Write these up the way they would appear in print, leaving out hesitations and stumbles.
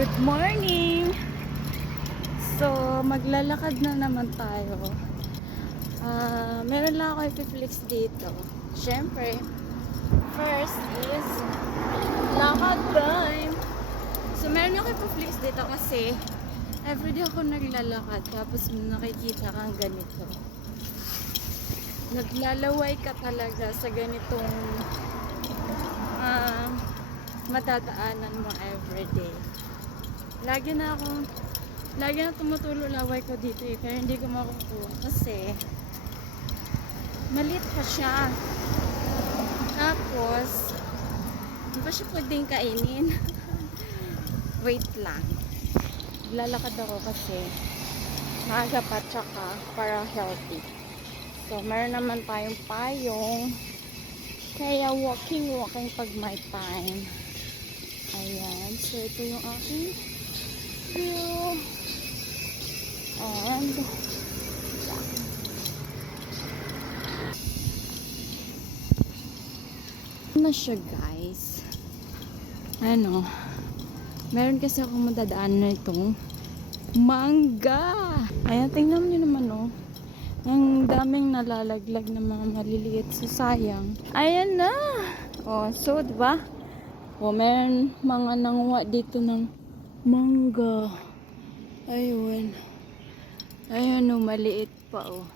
Good morning! So, maglalakad na naman tayo. Meron lang ako i-flex dito. Siyempre, first is lakad time. So, meron ako i-flex dito kasi everyday ako naglalakad tapos nakikita kang ganito. Naglalaway ka talaga sa ganitong matadaanan mo everyday. Lagi na tumutulo laway ko dito pero hindi ko makukuha kasi maliit pa siya. Tapos hindi pa siya pwedeng kainin. Wait lang, lalakad ako kasi maaga pa tsaka para healthy. So meron naman tayong payong, kaya walking pag may time. Ayan, so ito yung aking view. And na siya guys. Ano, meron kasi akong madadaan na itong mangga. Ayan, tingnan nyo naman oh. Ang daming nalalaglag na mga maliliit, so sayang. Ayan na. Oh, so diba? Oh, meron mga nanguha dito ng mangga. Ayun. Ayun oh, maliit pa oh.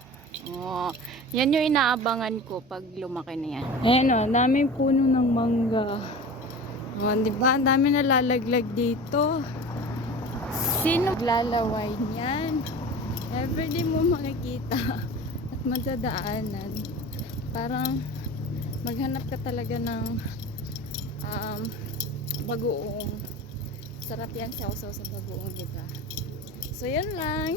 Oh, yan yung inaabangan ko pag lumaki na yan. Ayan oh, daming puno ng mangga. Oh, diba? Ang dami nalalaglag dito. Sino naglalaway niyan? Everyday mo makikita at madadaanan. Parang maghanap ka talaga ng bagoong. Sarap yan sausaw sa bagoong, diba? So, yun lang.